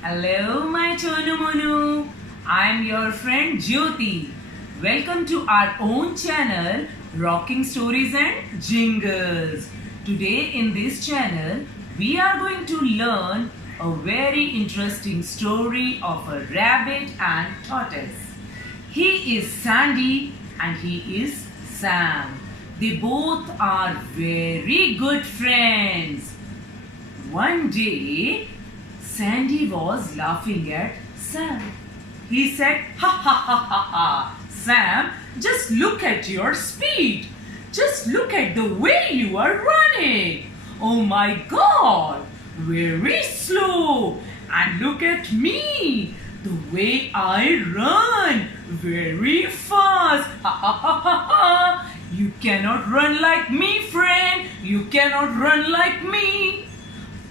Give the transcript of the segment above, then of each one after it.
Hello my Chonumunu. I'm your friend JYOTI. Welcome to our own channel Rocking Stories and Jingles. Today in this channel we are going to learn a very interesting story of a rabbit and tortoise. He is Sandy and he is Sam. They both are very good friends. One day, Sandy was laughing at Sam. He said, "Ha ha ha ha ha! Sam, just look at your speed. Just look at the way you are running. Oh my God, very slow. And look at me, the way I run, very fast. Ha ha ha ha ha! You cannot run like me, friend. You cannot run like me."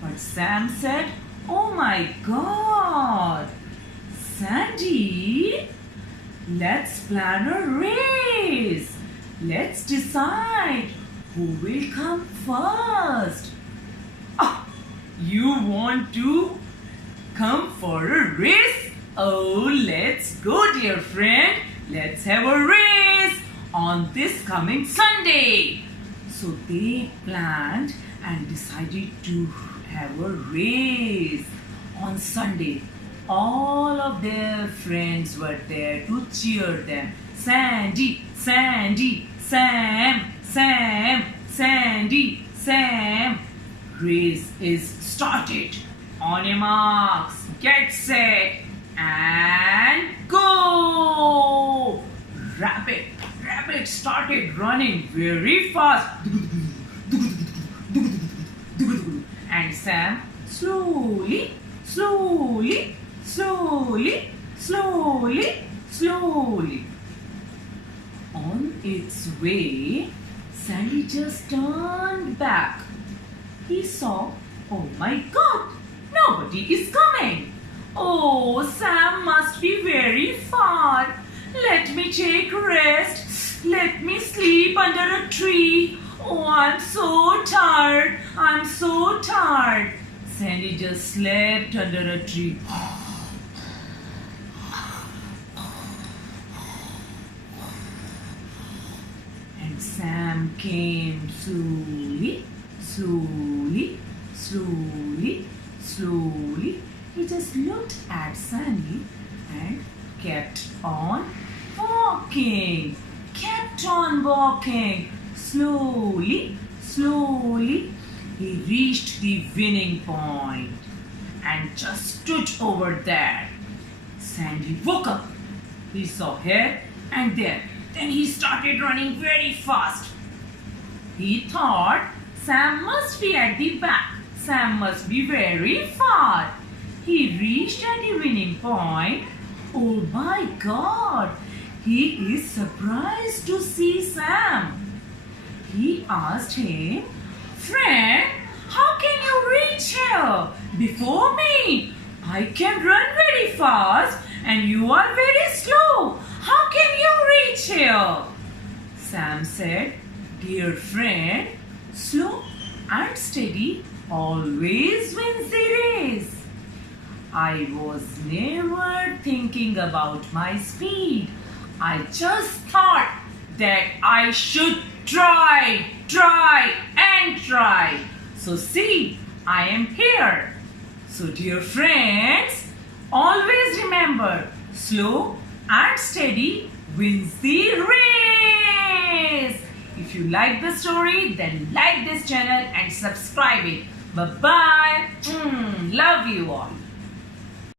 But Sam said, "Oh my God, Sandy, let's plan a race. Let's decide who will come first." "Ah, you want to come for a race? Oh, let's go, dear friend. Let's have a race on this coming Sunday." So they planned and decided to have a race on Sunday. All of their friends were there to cheer them. Sandy, Sandy, Sam, Sam, Sandy, Sam. Race is started. On your marks, get set, and go! Rabbit started running very fast. And Sam slowly, slowly, slowly, slowly, slowly. On its way, Sandy just turned back. He saw, oh my God, nobody is coming. Oh, Sam must be very far. Let me take rest. Let me sleep under a tree. Oh, I'm so tired. I'm so tired. Sandy just slept under a tree. And Sam came slowly, slowly, slowly, slowly. He just looked at Sandy and kept on walking. Kept on walking. Slowly, slowly, he reached the winning point and just stood over there. Sandy woke up. He saw here and there. Then he started running very fast. He thought Sam must be at the back. Sam must be very far. He reached at the winning point. Oh my God! He is surprised to see Sam. He asked him, "Friend, how can you reach here before me? I can run very fast and you are very slow. How can you reach here?" Sam said, "Dear friend, slow and steady always wins the race. I was never thinking about my speed. I just thought that I should try and try. So see, I am here. So dear friends, always remember, slow and steady wins the race." If you like the story, then like this channel and subscribe it. Bye-bye. Love you all.